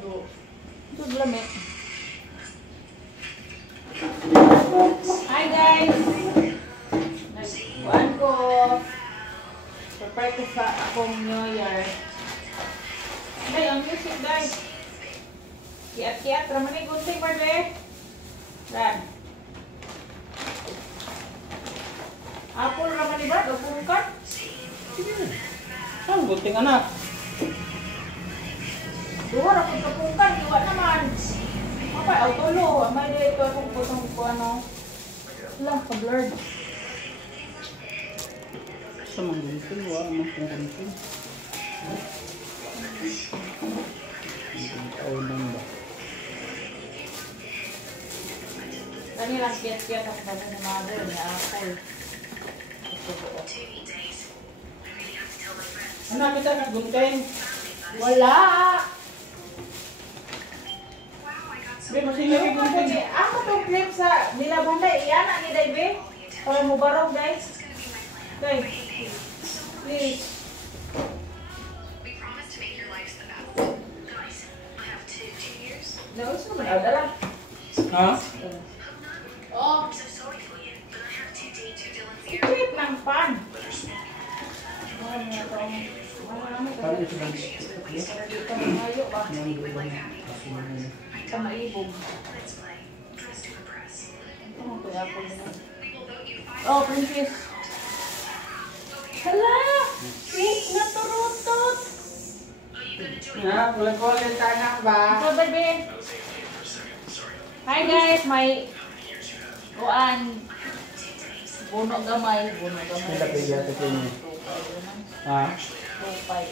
do. Ito lamig. Hi guys! Nagkuhan ko. Prepare ko sa akong New Year. Ay, ang music guys. Kiat-kiat. Raman ay gunting birthday. Ran. Apple raman ni Brad. Pungkat. Sige na. Saan gunting anak? Duwa na kung kapungkat. Iwa naman. Apa, autolo. Amay dito akong putong ko ano. Lang, ka-blurred. Sa mga gunting, wala mga gunting. Kaunan ba? Kanilang kiat-kiat ako ba ni mother ni Apple. Ano, kita na gunting? Wala! Be, masih lagi gunting. Ako itong clip sa nilabanda, iyan ang ni Daibe. Para mo barong guys. Guys, please. Nawis naman, dala. Ha? Oh. Clip ng pan. Kali ito lang. Para dito mayo ba? Sa maibog. Ito mo kaya ako na. Oh, princess. Hala! Sweet na turutot! Ha? Kulang-kulang tanak ba? Ito, baby. Hi guys, may kuan. Buno gamay. Sila kaya ito niya. Ha? Bupay.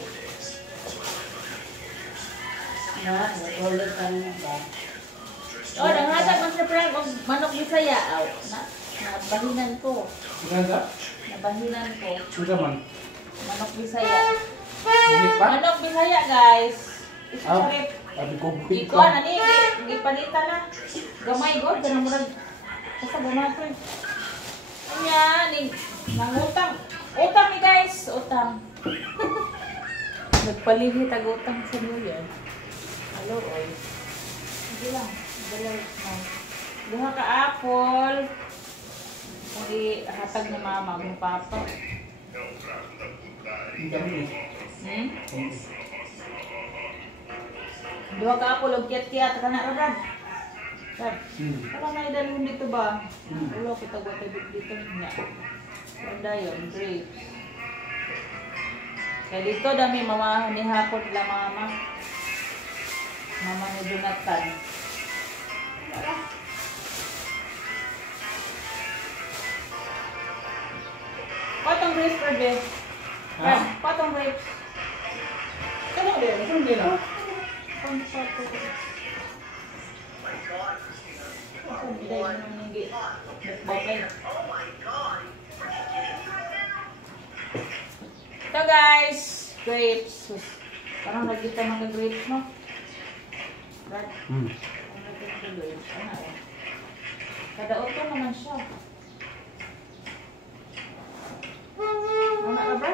Ha? Kulang tanak ba? Oh, nanghatag man sa prank og manok Bisaya. Aw, nabahinan ko. Ganda? Nabahinan ko. Sudah man. Manok Bisaya. Bukit pa? Manok Bisaya, guys. Isarip. Sabi ko bukit Iko na ni, gipalitan na. Gamay god kanang murag. Basta gamaton. Anya ni nangutang. Utang ni guys, utang. Nagpalihi tag utang sa New Year. Hello, oy. Sige lang. Dala mo. Duha ka apple. Kung hatag ni mama mo papa. Ang dami. Duha ka apple og kiat-kiat kana ra brad. Brad. Wala na idalon dito ba? Ulo kita gwa dito niya. Wala yun, grapes. Kaya dito dami mama ni hapon la mama. Mama ni Jonathan. Potong grapes per day. Ha? Potong grapes. Ano din? Ano din ah? Ito guys, grapes. Parang nagkita mga grapes, no? Right? Kada auto naman siya. Ano ka ba?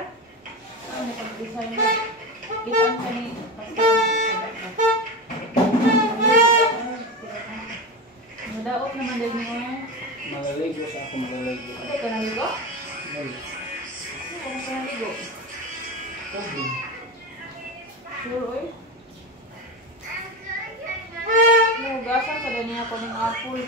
Ano na pag-design mo? Kitaan ka ni... Madaot naman din mo. Malaligo sa ako, malaligo. Ano ka naligo? Malaligo. Ano ka naligo? Tubig. Sure, oy. Gasan sa ganyan ako ng apple.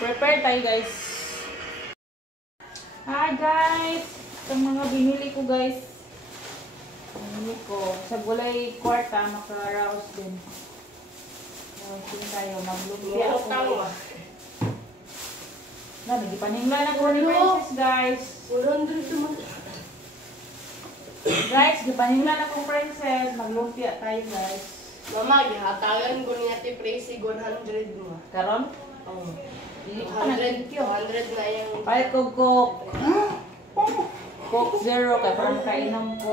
Prepare tayo guys. Hi guys. Itong mga binili ko guys. Binili ko. Sa gulay kwarta, makaraos din. Sige tayo, mag-lumpia ako. Nagpaningla na ko ni Princess guys. 400 naman. Guys, gipaningla na kong Princess. Maglumpia tayo guys. Mama, gihatagan ko niya ti Presi 100 mo. Karon? Oo. 100 200 na yung... Palit ko Coke. Coke Zero. Kaya parang kainom ko.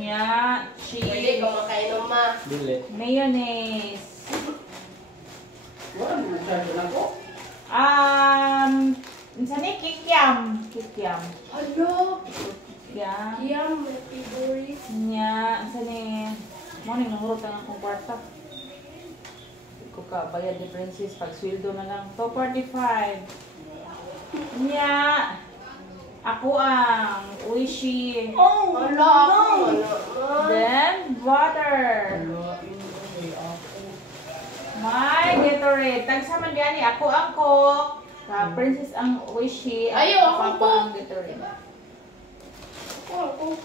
Nya. Nya, Pwede cheese. ka makainom ma. Dili. Mayonnaise. Wala mo charge na ko. Saan ni kikiam? Kikiam. Hello. Kikiam. Kiyam, my favorite. Nya, saan ni... Morning, nahurot ang akong kwarta. Hindi ko ka bayad ni Princess. Pag sweldo na lang. 245. Nya. Ako ang Uishi. Wala ako. Then, water. My Gatorade. Tagsaman diyan ni ako ang Coke. Sa Princess ang Uishi. Ayaw, ako Papa Coke. ang Gatorade. Ako.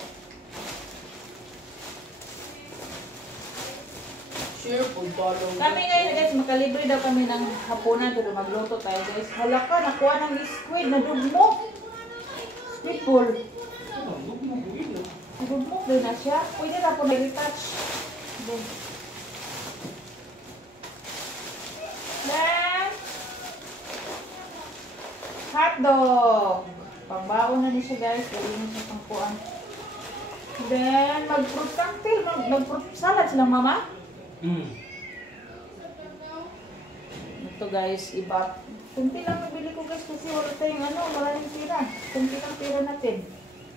Sure, pagbalong. Kami ngayon guys, makalibre daw kami ng hapunan pero magluto tayo guys. Hala ka, nakuha ng squid na dugmo. Squid ball. Dugmo din na siya. Pwede na po na-retouch. Then, hotdog. Pambaon na niya siya guys. Gawin niya siya pangkuan. Then, mag-fruit cocktail. Mag-fruit salad silang mama. Ito guys, iba. Kunti lang nabili ko guys kasi wala tayong maraming tira. Kunti lang tira natin.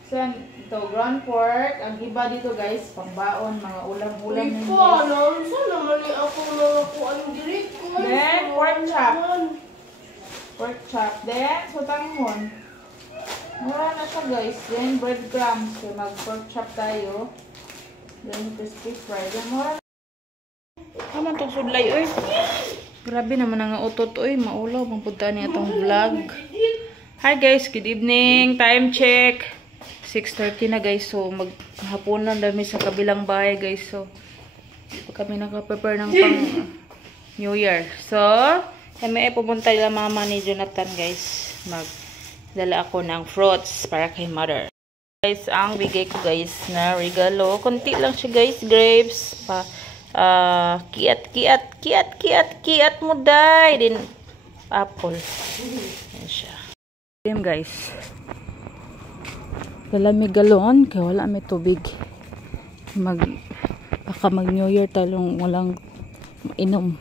So, ito, ground pork. Ang iba dito guys, pangbaon, mga ulam-ulam Uy na po, alam. Saan naman ni ako nalakuan direct ko? Then, pork chop. Pork chop. Then, sotanghon. Mura na siya guys. Then, breadcrumbs. So, mag-pork chop tayo. Then, crispy fry. Then, mura na. Kaman itong sudlay, oy. Grabe naman ang utot, oy. Maulaw, pangpunta niya itong vlog. Hi guys, good evening. Time check. 6:30 na guys. So, maghapunan dami sa kabilang bahay guys. So, kami nakaprepare ng pang New Year. So, kami ay pupunta nila mama ni Jonathan guys. Magdala ako ng fruits para kay mother. Guys, ang bigay ko guys na regalo. Kunti lang siya guys. Grapes. Kiat mo day. Din apple. Yan siya. Yan guys. Wala may galon. Kaya wala may tubig. Baka mag New Year talong walang inom.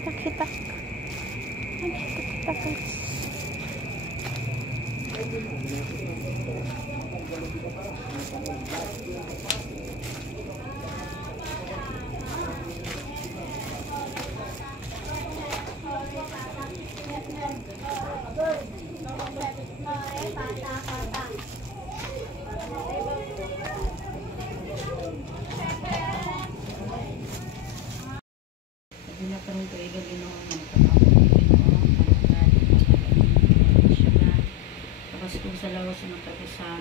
Kita guys. Pinakarong ko ilang inoon ng tapos kung sa lawas ng tapusan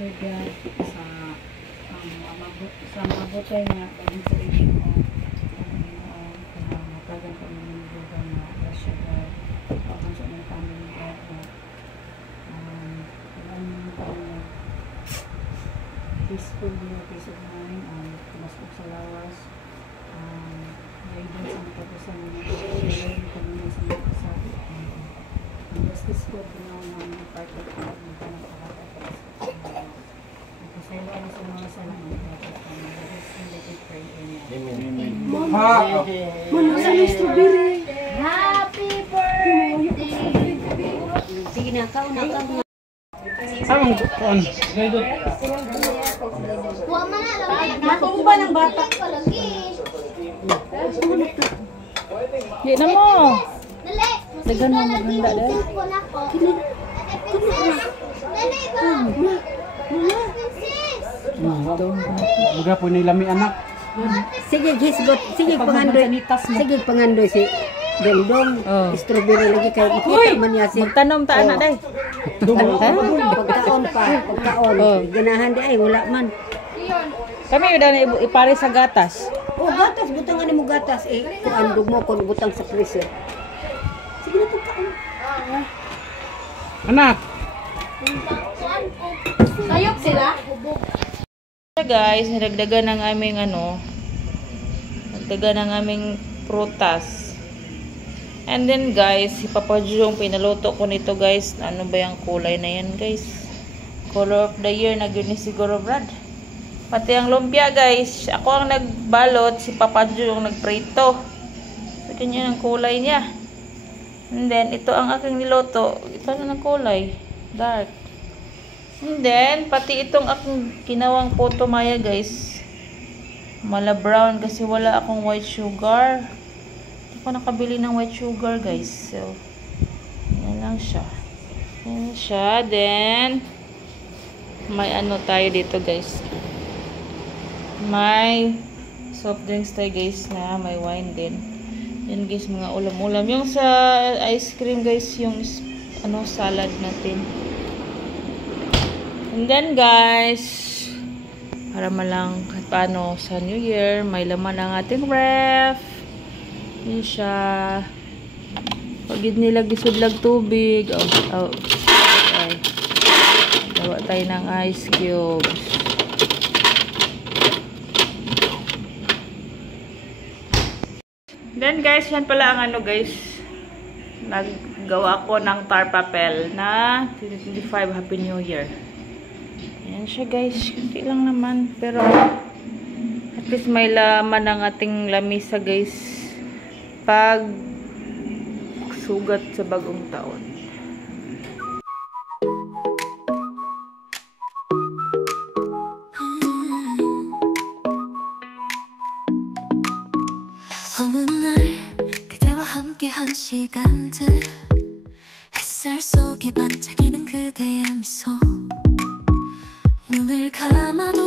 burger sa mga botay na paging sa ining matagan ko ng burger na plus sugar kapag sa mga family bread ilang mga peaceful peace of mind tapos kung sa lawas guidance ang tapusan ng mga kami sa mga kasabi ang justice ko ng part of the pasaylo sa mga salamat Happy birthday! Sige na, kau na. Samang kuan. Matumba ng bata. Di na mo. Dagan mo maganda dahil. Buga po nilami anak. Sige, gisgot. Sige, pangandoy. Sige, pangandoy si Dongdong. Strawberry lagi kay ikita man niya si. Magtanom ta anak day. Pagkaon pa. Ganahan di ay, wala man. Kami udah na ipare sa gatas. Oh, gatas. Butangan mo gatas. Kuandog mo kung butang sa freezer. Sige na, pagkaon. Anak. Sayok sila? Guys, niragdagan ng aming dagdagan ng aming prutas. And then guys, si Papa Jung, pinaluto ko nito guys. Ano ba yung kulay na yan guys? Color of the year na yun siguro, Brad. Pati ang lumpia guys, ako ang nagbalot, si Papa Jung nagprito. So, ganyan ang kulay niya. And then, ito ang aking niloto. Ito na ng kulay. Dark. And then, pati itong aking kinawang photo maya guys. Mala brown kasi wala akong white sugar. Hindi ko nakabili ng white sugar guys. So, yan lang siya. Yan siya. Then, may ano tayo dito guys. May soft drinks tayo guys na may wine din. Yan guys, mga ulam-ulam. Yung sa ice cream guys, yung ano salad natin. And then guys, para malang kahit paano sa New Year, may laman ang ating ref. Yun siya. Pag nila gisudlag tubig. Ay. Gawa tayo ng ice cubes. Then guys, yan pala ang ano guys. Naggawa ko ng tar papel na 25 Happy New Year. Yan siya guys. Kunti lang naman. Pero at least may laman ang ating lamisa guys. Pag sugat sa bagong taon. 어느 날 그대와 함께한 시간들 햇살 속에 반짝이는 그대의 미소 눈을 감아도